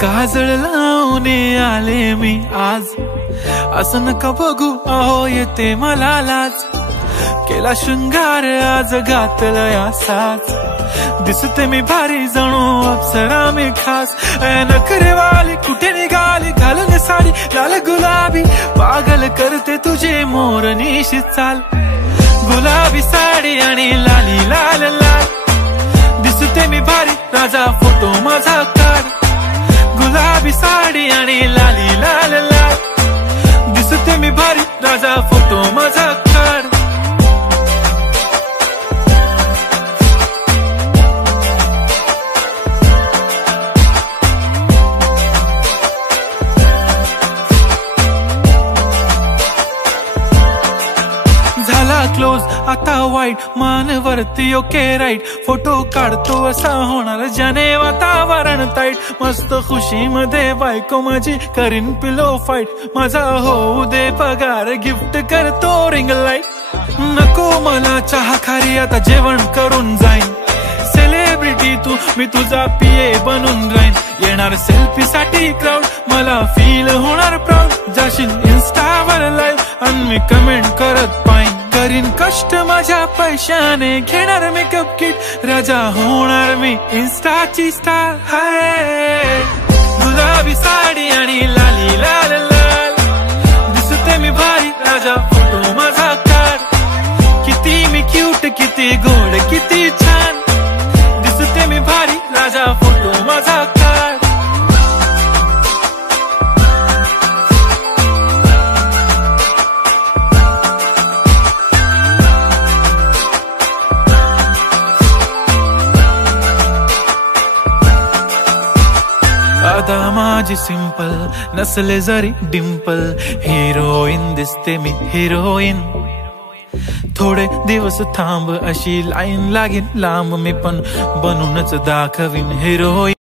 काजळ लावून आले मी आज, असं नका बघू अहो येते मला लाज. केला शृंगार आज घातलया साज, दिसते मी भारी जणू अप्सरा मी खास. नखरेवाली कुठे निघाली घालून साडी लाल गुलाबी, पागल करते तुझे मोरनीशी चाल. गुलाबी साडी आणि लाली लाल लाल, दिसते मी भारी राजा फोटो माझा काढ. गुलाबी साडी आणि लाली लाल लाल, दिसते मी भारी राजा फोटो माझा काढ. झाला क्लोज आता वाईट, मान वरती ओके राईट. फोटो काढतो असा होणार ज्याने वातावरण ताईट. मस्त खुशी मध्ये बायको माझी करीन पिलो फाईट. माझा होऊ दे पगार गिफ्ट करतो रिंग लाईट. नको मला चहा खारी आता जेवण करून जाईन. सेलिब्रिटी तू मी तुझा पिये बनून राहीन. येणार सेल्फी साठी क्राऊड मला फील होणार प्राऊड. जाशील इन्स्टावर लाईव्ह आणि मी कमेंट करत पाईन. करीन कष्ट माझ्या पैशाने घेणार मेकअप किट. राजा होणार मी इन्स्टाची स्टार. हाय गुलाबी साडी आणि लाली लाल लाल, दिसते मी भारी राजा फोटो माझा काढ. किती मी क्यूट किती गोड किती छान, दिसते मी भारी राजा फोटो माझा काढ. आता माझी सिंपल नसले जरी डिंपल, हिरोईन दिसते मी हिरोईन. थोडे दिवस थांब अशी लाईन लागेल लांब, मी पण बनूनच दाखवीन हिरोईन.